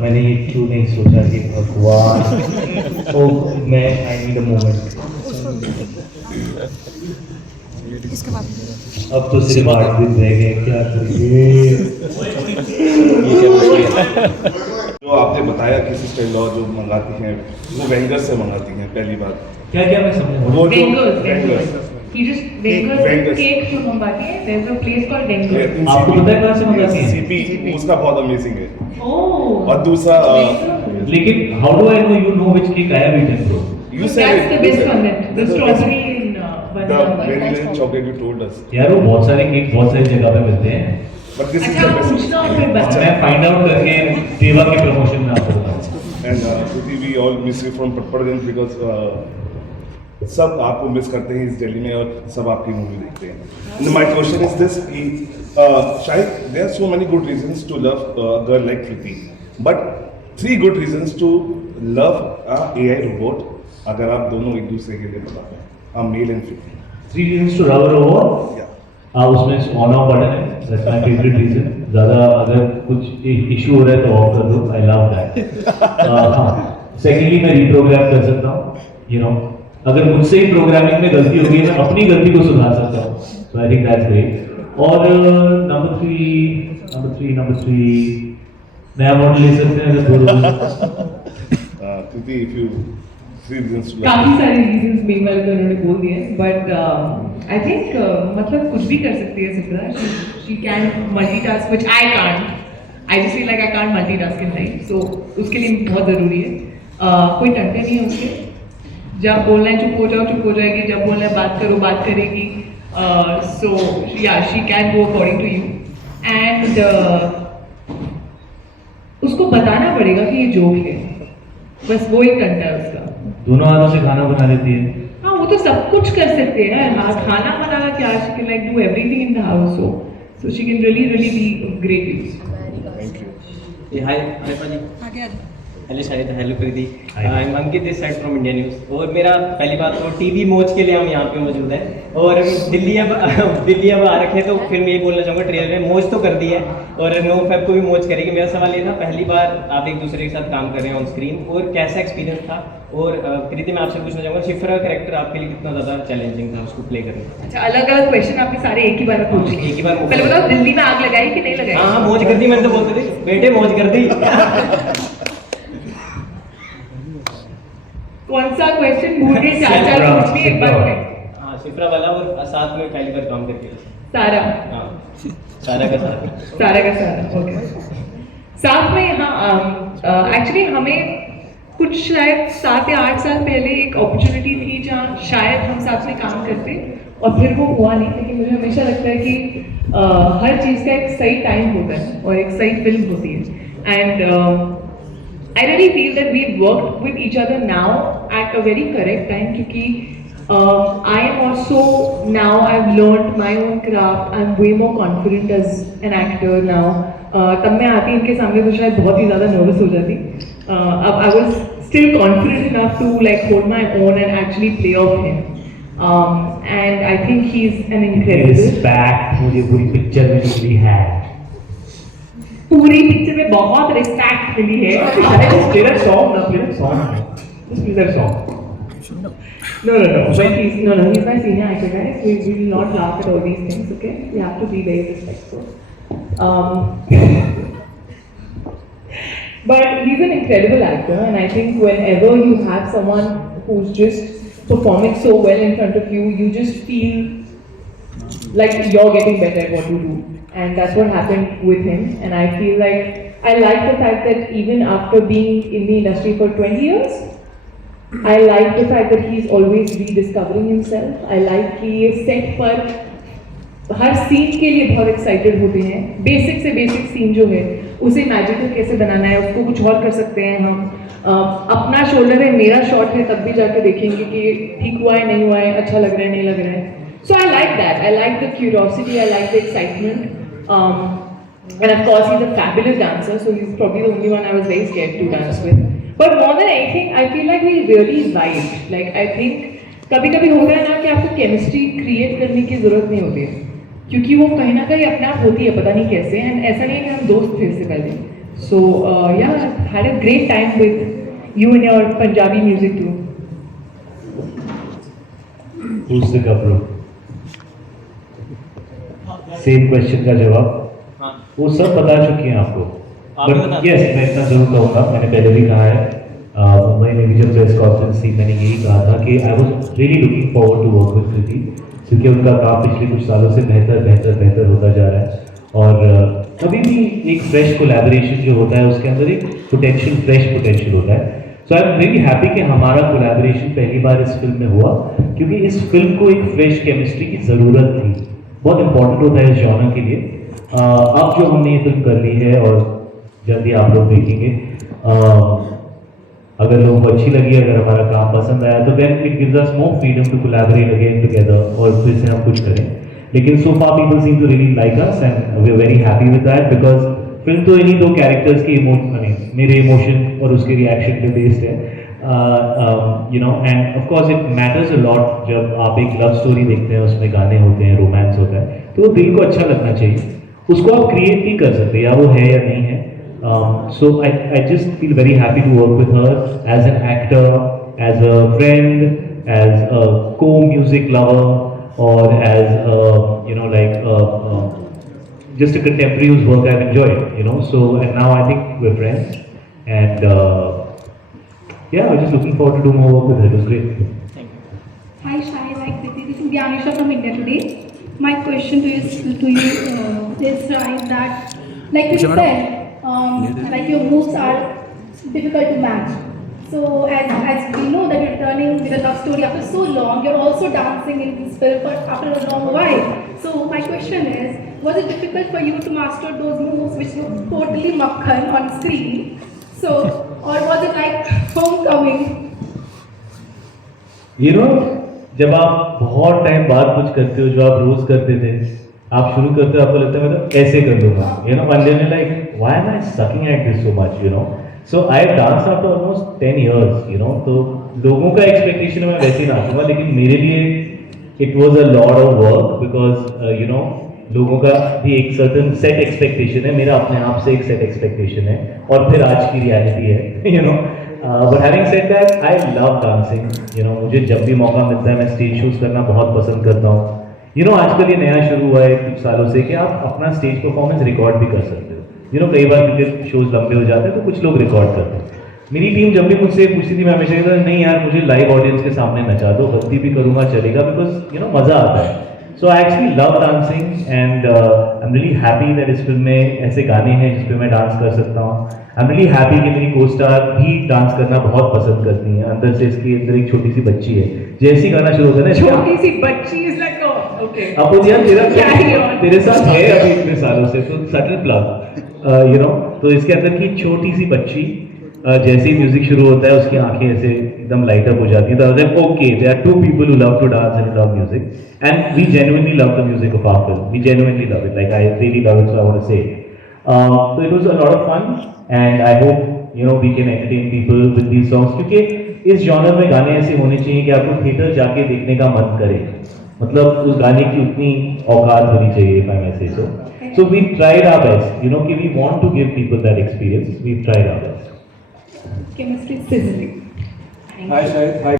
मैंने ये क्यों नहीं सोचा कि भगवान ओ मैं आई नीड अ मोमेंट। अब तो सिर्फ 8 दिन रह गए, क्या करिए। जो आपने बताया कि सिस्टर इन लॉ जो मंगाती हैं वो वेंगर से मंगाती हैं, पहली बात क्या क्या मैं समझ वो जो Wengers. He just Wengers Wengers. cake जो मंगाती है. There's a place called Wengers. आपको पता है कहाँ से मंगाती हैं? सीपी उसका बहुत अमेजिंग है। Oh. और दूसरा लेकिन how do I know you know which cake I have eaten bro? you said That's it, the you best said one. it. The strawberry in the vanilla. vanilla chocolate you told us, यार वो बहुत सारे cake बहुत सारी जगह पे मिलते हैं। but this is अच्छा the best. पूछना और फिर बता. मैं फाइंड आउट करके देवा के प्रमोशन में आपको बताऊंगा। And Kriti, we all miss you from Patparganj because सब आपको मिस करते हैं इस दिल्ली में और सब आपकी मूवी देखते हैं। And my question is this: शायद there are so many good reasons to love a girl like Kriti, but 3 good reasons to love a AI robot. अगर आप दोनों एक दूसरे के लिए बताते हैं, a male and female. 3 reasons to love a robot। Yeah. उसमें ऑन ऑफ बटन है, दैट्स माय फेवरेट रीजन। ज़्यादा अगर कुछ इशू हो रहा है तो ऑफ कर दो, आई लव दैट। सेकेंडली मैं रिप्रोग्राम कर सकता हूँ, यू नो अगर मुझसे ही प्रोग्रामिंग में गलती होगी मैं अपनी गलती को सुधार सकता हूँ, सो आई थिंक दैट्स ग्रेट। और नंबर थ्री नया मॉडल ले सकते हैं अगर बोलो। Kriti, if you 3 reasons to love. काफी सारे रीजंस मेन वाले तो उन्होंने बोल दिए, बट आई थिंक मतलब कुछ भी कर सकती है Sipra. She can multitask which I can't. I just feel like I can't multitask in life, so उसके लिए बहुत जरूरी है। कोई टंटे नहीं है उसके, जब बोलना है चुप हो जाओ चुप हो जाएगी, जब बोलना है बात करो बात करेगी। सो या she can go according to you and उसको बताना पड़ेगा कि ये जोक है, बस वो एक टंटा है उसका। दोनों हाथों से खाना बना लेती है। हाँ वो तो सब कुछ कर सकते हैं, हाँ खाना बनाना क्या, she can like do everything in the house, so she can really be of great use. Thank you. हाय पाजी। Hello Shahid, hello Preeti. Hi. I am Ankit this side from India news. और मेरा पहली बात तो टीवी मौज के लिए हम यहाँ पे मौजूद हैं और दिल्ली अब आ रखे, तो फिर मैं ये बोलना चाहूँगा ट्रेलर में मौज तो कर दी है और नो फैब को भी मौज करेगी। मेरा सवाल ये था, पहली बार आप एक दूसरे के साथ काम कर रहे हैं ऑन स्क्रीन, और कैसा एक्सपीरियंस था? और प्रीति मैं आपसे पूछना चाहूँगा, शिफ्रा का कैरेक्टर आपके लिए कितना ज़्यादा चैलेंजिंग था उसको प्ले करना? अच्छा अलग अलग क्वेश्चन आपने सारे एक ही बार पूछ लिए। एक ही बार पहले बताओ दिल्ली में आग लगाई कि नहीं लगाई? हाँ मौज कर दी, मैंने तो बोलते थे बेटे मौज कर दी। कौन सा क्वेश्चन भूल गए? 4 पूछ लिए एक बार में। हाँ शिफ्रा वाला, और साथ में पहली बार काम करके सारा हाँ सारा का सारा। ओके। साथ में हाँ एक्चुअली हमें कुछ शायद 7 या 8 साल पहले एक अपॉर्चुनिटी थी जहाँ शायद हम साथ में काम करते और फिर वो हुआ नहीं, लेकिन मुझे हमेशा लगता है कि हर चीज़ का एक सही टाइम होता है और एक सही फिल्म होती है। And I really feel that we've worked with each other now at a very correct time, क्योंकि I am also now I've learned my own craft. I'm way more confident as an actor now. तब मैं आती इनके सामने तो शायद बहुत ही ज़्यादा नर्वस हो जाती। अब I was still confident enough to like hold my own and actually play off him. And I think he's an incredible. Respect मुझे पूरी पिक्चर में मिली है। पूरी पिक्चर में बहुत रिस्पेक्ट मिली है। Just play that song, now play that song. Just play that song. No. But he's my senior actor, guys. We will not laugh at all these things, okay? We have to be very respectful. But he's an incredible actor, and I think whenever you have someone who's just performing so well in front of you, you just feel like you're getting better at what you do. And that's what happened with him. And I feel like I like the fact that even after being in the industry for 20 years, I like the fact that he's always rediscovering himself. I like कि ये set पर हर scene के लिए बहुत excited होते हैं। Basic से basic scene जो है उसे मैजिकल कैसे बनाना है, उसको कुछ और कर सकते हैं हम। अपना शोल्डर है, मेरा शॉट है, तब भी जाके देखेंगे कि ठीक हुआ है नहीं हुआ है, अच्छा लग रहा है नहीं लग रहा है। So I like that. I like the curiosity. I like the excitement. And of course, he's a fabulous dancer. So he's probably the only one I was very scared to dance with. But more than anything, I feel like we really vibed. Like I think कभी-कभी होता है ना कि आपको chemistry create करने की जरूरत नहीं होती है, क्योंकि वो कहीं ना कहीं अपने आप होती है, पता नहीं कैसे। एंड ऐसा नहीं है कि हम दोस्त थे इससे पहले। So yeah, great time with you and your Punjabi music too. Who's the Gabru? Same question का जवाब हाँ वो सब बता चुकी हैं आपको। आप भी बता बट यस, मैं इतना जरूर कहूँगा, मैंने पहले भी कहा है, मुंबई में भी जब प्रेस कॉन्फ्रेंस थी मैंने यही कहा था कि I was really looking forward to work with Kriti, क्योंकि उनका काम पिछले कुछ सालों से बेहतर होता जा रहा है। और कभी भी एक फ्रेश कोलैबोरेशन जो होता है उसके अंदर एक फ्रेश पोटेंशियल होता है। So I am really happy कि हमारा कोलैबोरेशन पहली बार इस फिल्म में हुआ, क्योंकि इस फिल्म को एक फ्रेश केमिस्ट्री की ज़रूरत थी, बहुत इंपॉर्टेंट होता है इस जॉनर के लिए। अब जो हमने ये फिल्म कर ली है और जल्दी आप लोग देखेंगे, अगर लोगों को अच्छी लगी, अगर हमारा काम पसंद आया तो then it gives us more freedom to collaborate again together और फिर से हम कुछ करें। लेकिन so far people seem to really like us and we are very happy with that, because film तो इन्हीं दो कैरेक्टर्स के मेरे इमोशन और उसके रिएक्शन पे बेस्ड है, you know, end of course it matters a lot जब आप एक लव स्टोरी देखते हैं, उसमें गाने होते हैं, रोमांस होता है, तो वो दिल को अच्छा लगना चाहिए। उसको आप क्रिएट नहीं कर सकते, या वो है या नहीं है। So I just feel very happy to work with her as an actor, as a friend, as a co-music lover, or as a, you know, like just a contemporary whose work I've enjoyed, you know. So and now I think we're friends, and yeah, I'm just looking forward to do more work with her. It was great. Hi Shai, like this is Gyanisha from India today. My question to you is right that, like you said, like your moves are difficult to match. So as we know that you're returning with a love story after so long, you're also dancing in this film for after a long while. So my question is, was it difficult for you to master those moves which look totally makhan on screen? So, or was it like homecoming? You know, जब आप बहुत time बाद कुछ करते हो जो आप रोज करते थे, आप शुरू करते हो, आपको लगता है मैं तो ऐसे कर लूंगा, you know, and then you're like, why am I sucking at this so much, you know? So I have danced after almost 10 years, you know, तो लोगों का expectation है मैं वैसे ही नाचूंगा, लेकिन मेरे लिए it was a lot of work because you know, लोगों का भी एक certain set expectation है, मेरा अपने आप से एक set expectation है, और फिर आज की reality है, you know. But having said that, I love dancing, you know, मुझे जब भी मौका मिलता है मैं स्टेज शोज करना बहुत पसंद करता हूँ। You know, आजकल ये नया शुरू हुआ है कुछ सालों से कि आप अपना स्टेज परफॉर्मेंस रिकॉर्ड भी कर सकते हो। You know, कई बार क्योंकि शोज लंबे हो जाते हैं तो कुछ लोग रिकॉर्ड करते हैं। मेरी टीम जब भी मुझसे पूछती थी, मैं हमेशा कहता नहीं यार, मुझे लाइव ऑडियंस के सामने नचा दो, गलती भी करूँगा चलेगा, बिकॉज यू नो मज़ा आता है। So I actually love dancing and I am really happy that इस फिल्म में ऐसे गाने हैं जिस पे मैं डांस कर सकता हूँ। आई एम रियली हैप्पी कि मेरी को स्टार भी डांस करना बहुत पसंद करती हैं। अंदर से इसकी अंदर एक छोटी सी बच्ची है, जैसी गाना शुरू होता है ना, छोटी सी बच्ची is like, oh, okay. अब वो यार Carry on. तेरे साथ है अभी इतने सालों से, तो सटल प्लग, यू नो, तो इसके अंदर की छोटी सी बच्ची जैसे ही म्यूजिक शुरू होता है उसकी आंखें ऐसे एकदम लाइट अप हो जाती हैं। तो okay, there are two people who love to dance and love music, and we genuinely love the music of our film, we genuinely love it, like I really love it, so I want to say so it was a lot of fun and I hope you know we can entertain people with these songs, क्योंकि इस genre में गाने ऐसे होने चाहिए कि आपको theatre जाके देखने का मन करे, मतलब उस गाने की उतनी औकात होनी चाहिए, if I may say so. So we tried our best, you know, कि we want to give people that experience, we tried our best. Chemistry sizzling. Hi Shahid. Hi.